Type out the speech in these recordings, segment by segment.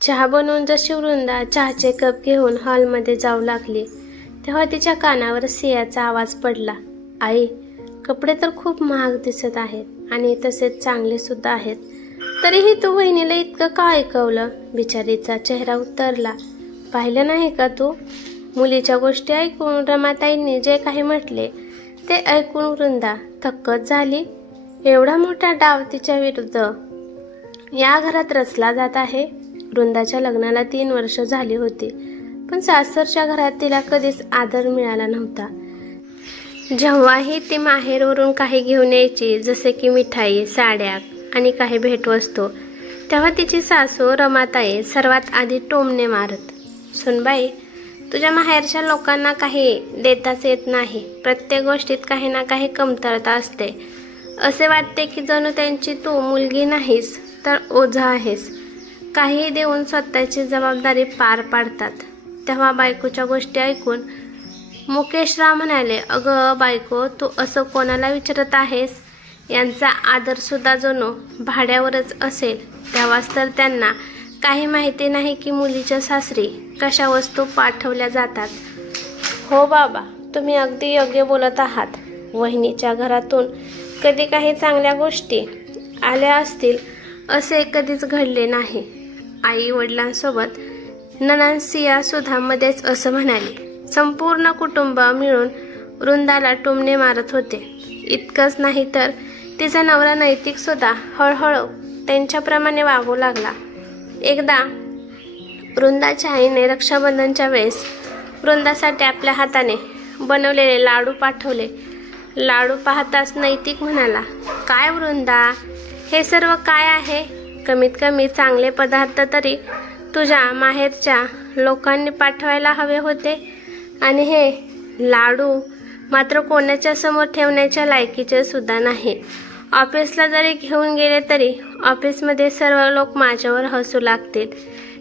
चहा बनवून जशी वृंदा चहाचे कप घेऊन हॉलमध्ये जाऊ लागली तेव्हा तिच्या कानावर सियाचा आवाज पडला, आई, कपडे तर खूप महाग दिसत आहेत आणि तसेच चांगले सुद्धा आहेत, तरीही तू वहिनीला इतकं का ऐकवलं? बिचारीचा चेहरा उतरला. पाहिलं नाही का तू? मुलीच्या गोष्टी ऐकून रमाताईंनी जे काही म्हटले ते ऐकून वृंदा थक्कच झाली. एवढा मोठा डाव तिच्या विरुद्ध या घरात रचला जात आहे. वृंदाच्या लग्नाला 3 वर्ष झाली होती, पण सासरच्या घरात तिला कधीच आदर मिळाला नव्हता. जेव्हाही ती माहेरवरून काही घेऊन यायची, जसे की मिठाई, साड्या आणि काही भेटवस्तू, तेव्हा तिची सासू रमाताई सर्वात आधी टोमणे मारत, सुनबाई, तुझ्या माहेरच्या लोकांना काही देताच येत नाही. प्रत्येक गोष्टीत काही ना काही कमतरता असते. असे वाटते की जणू त्यांची तू मुलगी नाहीस तर ओझा आहेस. काहीही देऊन स्वतःची जबाबदारी पार पाडतात. तेव्हा बायकोच्या गोष्टी ऐकून मुकेशराव म्हणाले, अगं बायको, तू असं कोणाला विचारत आहेस? यांचा आदर सुद्धा जणू भाड्यावरच असेल. तेव्हाच तर त्यांना काही माहिती नाही की मुलीच्या सासरी कशा वस्तू पाठवल्या जातात. हो बाबा, तुम्ही अगदी योग्य बोलत आहात. वहिनीच्या घरातून कधी काही चांगल्या गोष्टी आल्या असतील असे कधीच घडले नाही. आई वडिलांसोबत नणंद सिया सुद्धा मध्येच असं म्हणाली. संपूर्ण कुटुंब मिळून वृंदाला टोमणे मारत होते. इतकंच नाही तर तिचा नवरा नैतिक सुद्धा हळूहळू त्यांच्याप्रमाणे वागू लागला. एकदा वृंदाच्या आईने रक्षाबंधनच्या वेळेस वृंदासाठी आपल्या हाताने बनवलेले लाडू पाठवले. लाडू पाहताच नैतिक म्हणाला, काय वृंदा, हे सर्व काय आहे? कमीत कमी चांगले पदार्थ तरी तुझ्या माहेरच्या लोकांनी पाठवायला हवे होते, आणि हे लाडू मात्र कोणाच्या समोर ठेवण्याच्या लायकीचे सुद्धा नाही. ऑफिसला जरी घेऊन गेले तरी ऑफिसमध्ये सर्व लोक माझ्यावर हसू लागतील.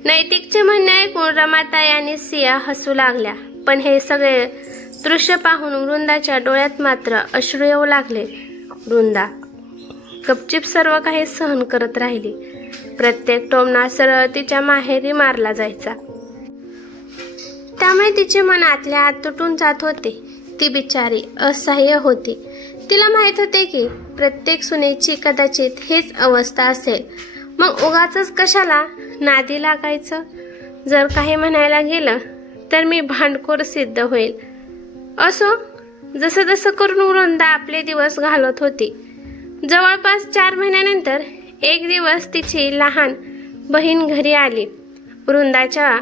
नैतिकचे म्हणणे ऐकून रमाताई आणि सिया हसू लागल्या. पण हे सगळे दृश्य पाहून वृंदाच्या डोळ्यात मात्र अश्रू येऊ लागले. वृंदा गपचीप सर्व काही सहन करत राहिली. प्रत्येक टोमणा सरळ तिच्या माहेरी मारला जायचा. त्यामुळे तिचे मन आतल्या आत तुटून जात होते. ती बिचारी असहाय्य होती. तिला माहित होते की प्रत्येक सुनेची कदाचित हीच अवस्था असेल. मग उगाचच कशाला नादी लागायचं? जर काही म्हणायला गेलं तर मी भांडखोर सिद्ध होईल. असो, जसं जसं करून वृंदा आपले दिवस घालत होती. जवळपास 4 महिन्यानंतर एक दिवस तिची लहान बहीण घरी आली. वृंदाच्या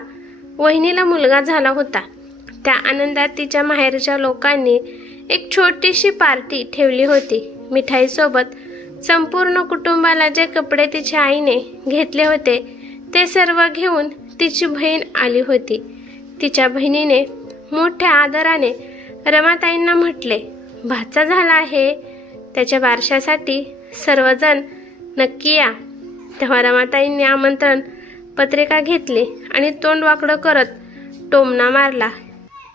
वहिनीला मुलगा झाला होता. त्या आनंदात तिच्या माहेरच्या लोकांनी एक छोटीशी पार्टी ठेवली होती. मिठाईसोबत संपूर्ण कुटुंबाला जे कपडे तिच्या आईने घेतले होते ते सर्व घेऊन तिची बहीण आली होती. तिच्या बहिणीने मोठ्या आदराने रमाताईंना म्हटले, भाचा झाला आहे, त्याच्या बारशासाठी सर्वजण नक्की या. तेव्हा रमाताईंनी आमंत्रण पत्रिका घेतली आणि तोंड वाकडं करत टोमणा मारला,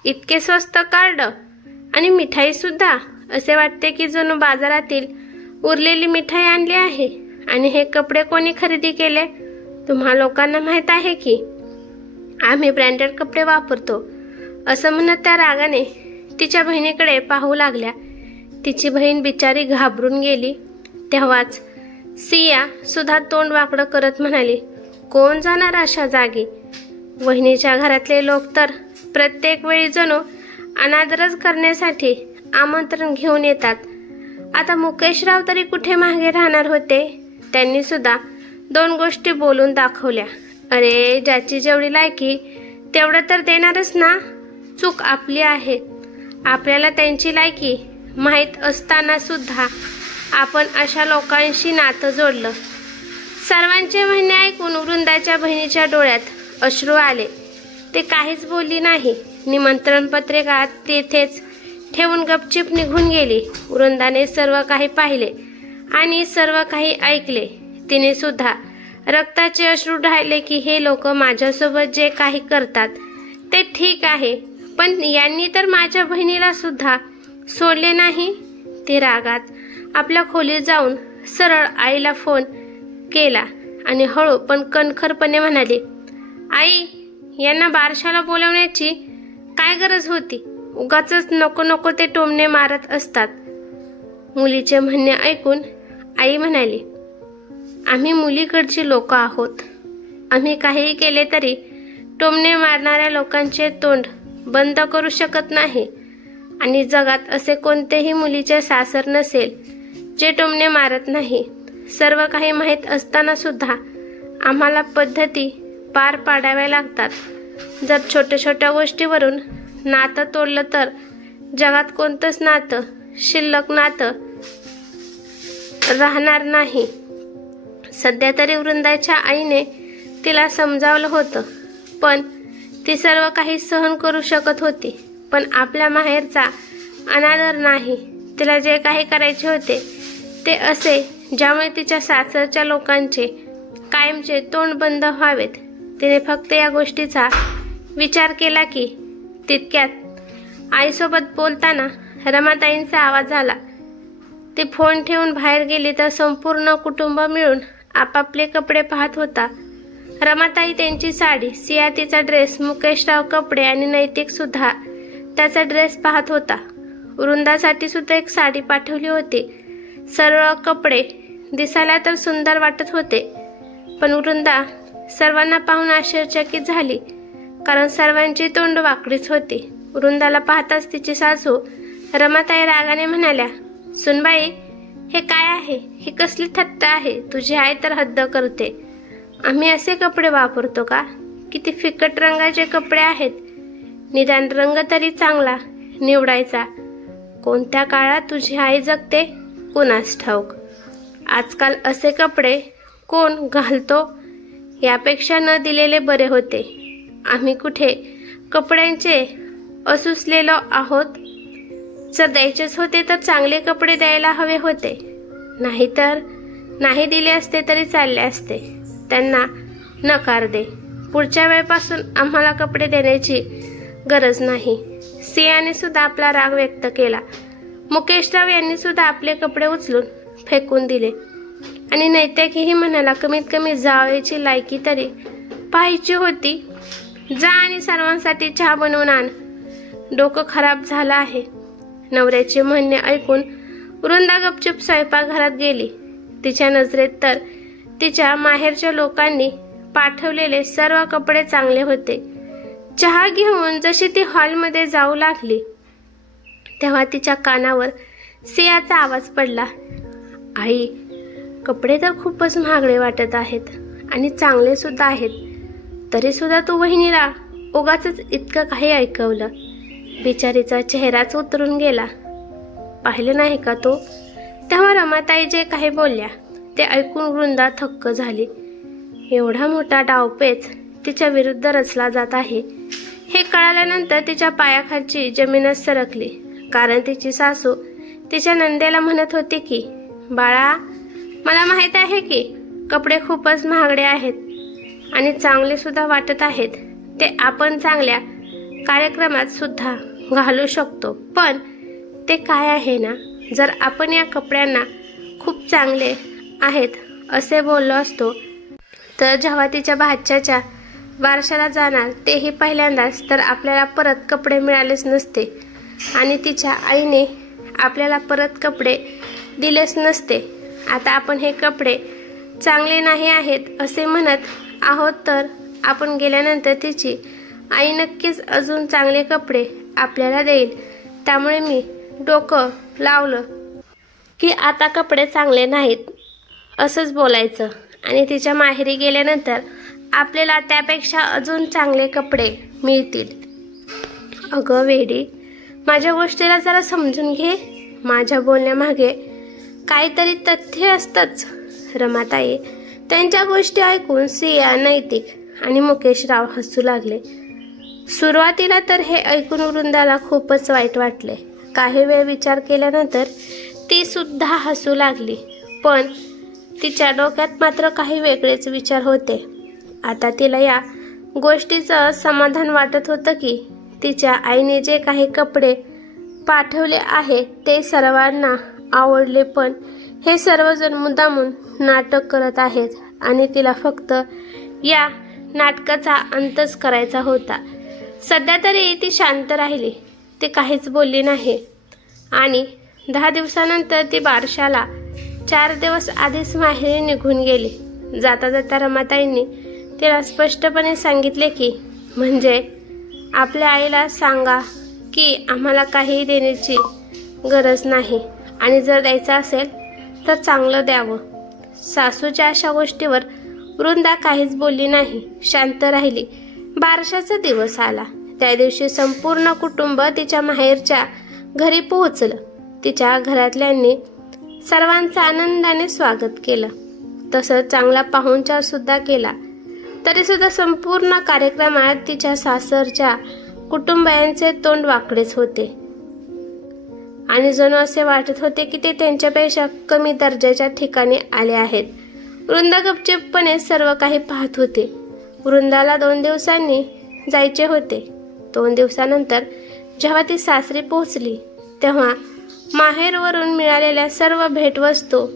इतके स्वस्त कार्ड आणि मिठाई सुद्धा. असे वाटते की जणू बाजारातील उरलेली मिठाई आणली आहे. आणि हे कपडे कोणी खरेदी केले? तुम्हा लोकांना माहित आहे की आम्ही ब्रँडेड कपडे वापरतो. असं म्हणत त्या रागाने तिच्या बहिणीकडे पाहू लागल्या. तिची बहीण बिचारी घाबरून गेली. तेव्हाच सिया सुद्धा तोंड वाकडं करत म्हणाली, कोण जाणार अशा जागी? वहिनीच्या घरातले लोक तर प्रत्येक वेळी जणू अनादरच करण्यासाठी आमंत्रण घेऊन येतात. आता मुकेशराव तरी कुठे मागे राहणार होते? त्यांनी सुद्धा 2 गोष्टी बोलून दाखवल्या. अरे, ज्याची जेवढी लायकी तेवढं तर देणारच ना. चूक आपली आहे. आपल्याला त्यांची लायकी माहीत असताना सुद्धा आपण अशा लोकांशी नातं जोडलं. सर्वांचे म्हणणे ऐकून वृंदाच्या बहिणीच्या डोळ्यात अश्रू आले. ते काहीच बोलली नाही. निमंत्रण पत्रिका तेथेच ठेवून गपचिप निघून गेली. वृंदाने सर्व काही पाहिले आणि सर्व काही ऐकले. तिने सुद्धा रक्ताचे अश्रू ढाळले की हे लोक माझ्यासोबत जे काही करतात ते ठीक आहे, पण यांनी तर माझ्या बहिणीला सुद्धा सोडले नाही. ती रागात आपल्या खोलीत जाऊन सरळ आईला फोन केला आणि हळू पण कणखरपणे म्हणाली, आई, यांना बारशाला बोलवण्याची काय गरज होती? उगाचच नको नको ते टोमणे मारत असतात. मुलीचे म्हणणे ऐकून आई म्हणाली, आम्ही मुलीकडची लोक आहोत. आम्ही काहीही केले तरी टोमणे मारणाऱ्या लोकांचे तोंड बंद करू शकत नाही. आणि जगात असे कोणतेही मुलीचे सासर नसेल जे टोमणे मारत नाही. सर्व काही माहीत असताना सुद्धा आम्हाला पद्धती पार पाडाव्या लागतात. जर छोट्या छोट्या गोष्टीवरून नातं तोडलं तर जगात कोणतंच नातं शिल्लक नातं राहणार नाही. सध्या तरी वृंदाच्या आईने तिला समजावलं होतं, पण ती सर्व काही सहन करू शकत होती. पण आपल्या माहेरचा अनादर नाही. तिला जे काही करायचे होते ते असे ज्यामुळे तिच्या सासरच्या लोकांचे कायमचे तोंड बंद व्हावेत. तिने फक्त या गोष्टीचा विचार केला की तितक्यात आईसोबत बोलताना रमाताईंचा आवाज आला. ती फोन ठेवून बाहेर गेली तर संपूर्ण कुटुंब मिळून आपापले कपडे पाहत होता. रमाताई त्यांची साडी, सिया तिचा ड्रेस, मुकेशराव कपडे आणि नैतिक सुद्धा त्याचा ड्रेस पाहत होता. वृंदासाठी सुद्धा एक साडी पाठवली होती. सर्व कपडे दिसायला तर सुंदर वाटत होते, पण वृंदा सर्वांना पाहून आश्चर्यचकित झाली, कारण सर्वांची तोंड वाकडीच होती. वृंदाला पाहताच तिची सासू रमाताई रागाने म्हणाल्या, सुनबाई, हे काय आहे? ही कसली थट्टा आहे? तुझी आई तर हद्द करते. आम्ही असे कपडे वापरतो का? किती फिकट रंगाचे कपडे आहेत. निदान रंग तरी चांगला निवडायचा. कोणत्या काळात तुझी आई जगते कुणास ठाऊक. आजकाल असे कपडे कोण घालतो? यापेक्षा न दिलेले बरे होते. आम्ही कुठे कपड्यांचे असुसलेलो आहोत. जर द्यायचेच होते तर चांगले कपडे द्यायला हवे होते. नाहीतर नाही दिले असते तरी चालले असते. त्यांना नकार दे. पुढच्या वेळेपासून आम्हाला कपडे देण्याची गरज नाही. सियाने सुद्धा आपला राग व्यक्त केला. मुकेशराव यांनी सुद्धा आपले कपडे उचलून फेकून दिले आणि नैतिकही म्हणाला, कमीत कमी जावयाची लायकी तरी पाहायची होती. जा आणि सर्वांसाठी चहा बनवून आण. डोकं खराब झालं आहे. नवऱ्याचे म्हणणे ऐकून वृंदा गपचूप स्वयंपाकघरात गेली. तिच्या नजरेत तर तिच्या माहेरच्या लोकांनी पाठवलेले सर्व कपडे चांगले होते. चहा घेऊन जशी ती हॉलमध्ये जाऊ लागली तेव्हा तिच्या कानावर सियाचा आवाज पडला, आई, कपडे तर खूपच महागडे वाटत आहेत आणि चांगले सुद्धा आहेत. तरी सुद्धा तू वहिनीला उगाचच इतकं काही ऐकवलं. बिचारीचा चेहराच उतरून गेला. पाहिलं नाही का तो? तेव्हा रमाताई जे काही बोलल्या ते ऐकून वृंदा थक्क झाली. एवढा मोठा डावपेच तिच्या विरुद्ध रचला जात आहे हे कळाल्यानंतर तिच्या पायाखालची जमीनच सरकली. कारण तिची सासू तिच्या नंदेला म्हणत होती की, बाळा, मला माहित आहे की कपडे खूपच महागडे आहेत आणि चांगले सुद्धा वाटत आहेत. ते आपण चांगल्या कार्यक्रमात सुद्धा घालू शकतो. पण ते काय आहे ना, जर आपण या कपड्यांना खूप चांगले आहेत असे बोललो असतो तर जेव्हा तिच्या भाच्याच्या बारशाला जाणार तेही पहिल्यांदाच, तर आपल्याला परत कपडे मिळालेच नसते आणि तिच्या आईने आपल्याला परत कपडे दिलेच नसते. आता आपण हे कपडे चांगले नाही आहेत असे म्हणत आहोत, तर आपण गेल्यानंतर तिची आई नक्कीच अजून चांगले कपडे आपल्याला देईल. त्यामुळे मी डोकं लावलं की आता कपडे चांगले नाहीत असंच बोलायचं आणि तिच्या माहेरी गेल्यानंतर आपल्याला त्यापेक्षा अजून चांगले कपडे मिळतील. अगं वेडी, माझ्या गोष्टीला जरा समजून घे. माझ्या बोलण्यामागे काहीतरी तथ्य असतंच. रमाताई त्यांच्या गोष्टी ऐकून सिया, नैतिक आणि मुकेशराव हसू लागले. सुरुवातीला तर हे ऐकून वृंदाला खूपच वाईट वाटले. काही वेळ विचार केल्यानंतर ती सुद्धा हसू लागली. पण तिच्या डोक्यात मात्र काही वेगळेच विचार होते. आता तिला या गोष्टीचं समाधान वाटत होतं की तिच्या आईने जे काही कपडे पाठवले आहे ते सर्वांना आवडले, पण हे सर्वजण मुद्दामून नाटक करत आहेत आणि तिला फक्त या नाटकाचा अंतच करायचा होता. सध्या तरी ती शांत राहिली. ती काहीच बोलली नाही आणि 10 दिवसानंतर ती बारशाला 4 दिवस आधीच माहेरी निघून गेली. जाता जाता रमाताईंनी तिला स्पष्टपणे सांगितले की म्हणजे आपल्या आईला सांगा की आम्हाला काही देण्याची गरज नाही आणि जर द्यायचं असेल तर चांगलं द्यावं. सासूच्या अशा गोष्टीवर वृंदा काहीच बोलली नाही, शांत राहिली. बारशाचा दिवस आला. त्या दिवशी संपूर्ण कुटुंब तिच्या माहेरच्या घरी पोहोचलं. तिच्या घरातल्यांनी सर्वांचं आनंदाने स्वागत केलं. तसंच चांगला पाहुणचार सुद्धा केला. तरी सुद्धा संपूर्ण कार्यक्रमात तिच्या सासरच्या कुटुंबियांचे तोंड वाकडेच होते आणि जणू असे वाटत होते की ते त्यांच्यापेक्षा कमी दर्जाच्या ठिकाणी आले आहेत. वृंदा गपचूपपणे सर्व काही पाहत होते. वृंदाला 2 दिवसांनी जायचे होते. 2 दिवसानंतर जेव्हा ती सासरी पोहोचली तेव्हा माहेरवरून मिळालेल्या सर्व भेटवस्तू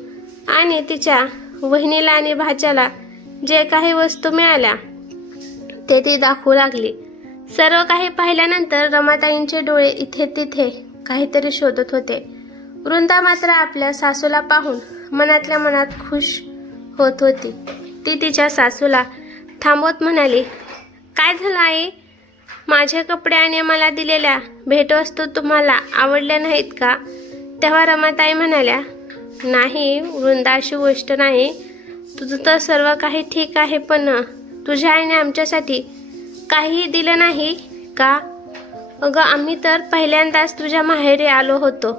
आणि तिच्या वहिनीला आणि भाच्याला जे काही वस्तू मिळाल्या ते ती दाखवू लागली. सर्व काही पाहिल्यानंतर रमाताईंचे डोळे इथे तिथे काहीतरी शोधत होते. वृंदा मात्र आपल्या सासूला पाहून मनातल्या मनात खुश होत होती. ती तिच्या सासूला थांबवत म्हणाली, काय झालं आई? माझे कपडे आणि मला दिलेल्या भेटवस्तू तुम्हाला आवडल्या नाहीत का? तेव्हा रमाताई म्हणाल्या, नाही वृंदा, अशी गोष्ट नाही. तुझं तर सर्व काही ठीक आहे, पण तुझ्या आईने आमच्यासाठी काहीही दिलं नाही का? अगं आम्ही तर पहिल्यांदाच तुझ्या माहेरी आलो होतो.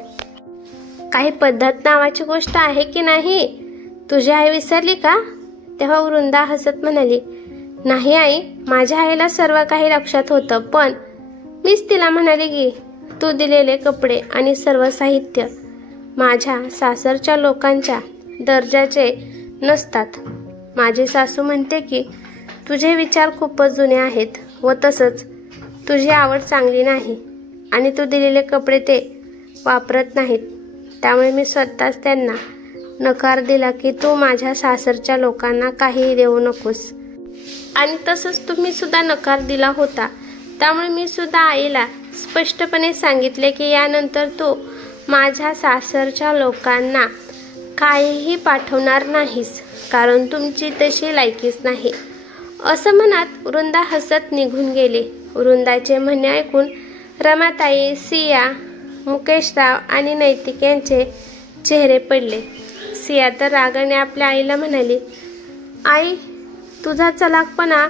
काही पद्धत नावाची गोष्ट आहे की नाही? तुझी आई विसरली का? तेव्हा वृंदा हसत म्हणाली, नाही आई, माझ्या आईला सर्व काही लक्षात होतं, पण मीच तिला म्हणाले की तू दिलेले कपडे आणि सर्व साहित्य माझ्या सासरच्या लोकांच्या दर्जाचे नसतात. माझी सासू म्हणते की तुझे विचार खूपच जुने आहेत व तसंच तुझी आवड चांगली नाही आणि तू दिलेले कपडे ते वापरत नाहीत. त्यामुळे मी स्वतःच त्यांना नकार दिला की तू माझ्या सासरच्या लोकांना काहीही देऊ नकोस. आणि तसंच तुम्ही सुद्धा नकार दिला होता. त्यामुळे मी सुद्धा आईला स्पष्टपणे सांगितले की यानंतर तू माझ्या सासरच्या लोकांना काहीही पाठवणार नाहीस, कारण तुमची तशी लायकीच नाही. असं म्हणत वृंदा हसत निघून गेली. वृंदाचे म्हणणे ऐकून रमाताई, सिया, मुकेशराव आणि नैतिक यांचे चेहरे पडले. सिया तर रागाने आपल्या आईला म्हणाली, आई, तुझा चलाकपणा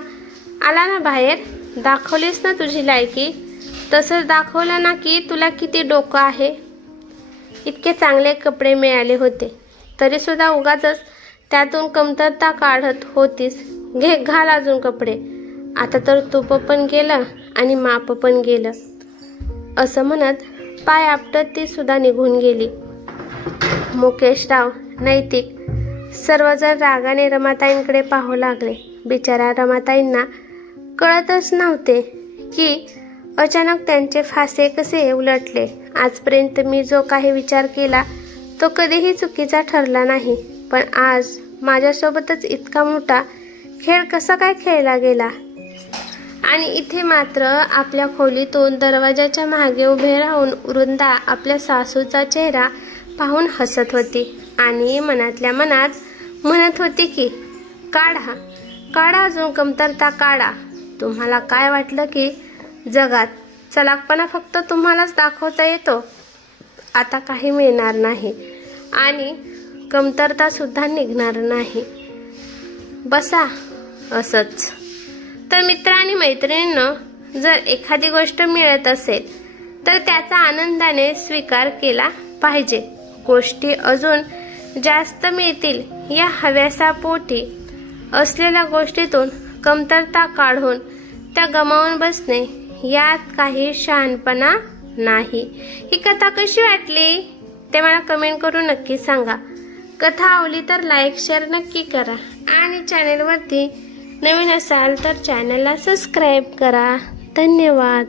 आला ना बाहेर. दाखवलीस ना तुझी लायकी. तसंच दाखवलं ना की तुला किती डोकं आहे. इतके चांगले कपडे मिळाले होते तरी सुद्धा उगाचच त्यातून कमतरता काढत होतीस. घाल अजून कपडे. आता तर तूप पण गेलं आणि माप पण गेलं. असं म्हणत पाय आपटत ती सुद्धा निघून गेली. मुकेशराव, नैतिक सर्वजण रागाने रमाताईंकडे पाहू लागले. बिचारा रमाताईंना कळतच नव्हते की अचानक त्यांचे फासे कसे उलटले. आजपर्यंत मी जो काही विचार केला तो कधीही चुकीचा ठरला नाही, पण आज माझ्यासोबतच इतका मोठा खेळ कसा काय खेळला गेला. आणि इथे मात्र आपल्या खोलीतून दरवाजाच्या मागे उभे राहून वृंदा आपल्या सासूचा चेहरा पाहून हसत होती आणि मनातल्या मनात म्हणत होती की काढा अजून कमतरता काढा. तुम्हाला काय वाटलं की जगात चलाकपणा फक्त तुम्हालाच दाखवता येतो? आता काही मिळणार नाही आणि कमतरता सुद्धा निघणार नाही. बसा असंच. तर मित्र आणि मैत्रिणींनो, जर एखादी गोष्ट मिळत असेल तर त्याचा आनंदाने स्वीकार केला पाहिजे. गोष्टी अजून जास्त मिळतील या हव्यासापोटी असलेल्या गोष्टीतून कमतरता काढून त्या गमावून बसणे यात काही शहाणपणा नाही. ही कथा कशी वाटली ते मला कमेंट करून नक्की सांगा. कथा आवडली तर लाईक शेअर नक्की करा आणि चॅनलवरती नवीन असाल तर चॅनलला सबस्क्राईब करा. धन्यवाद.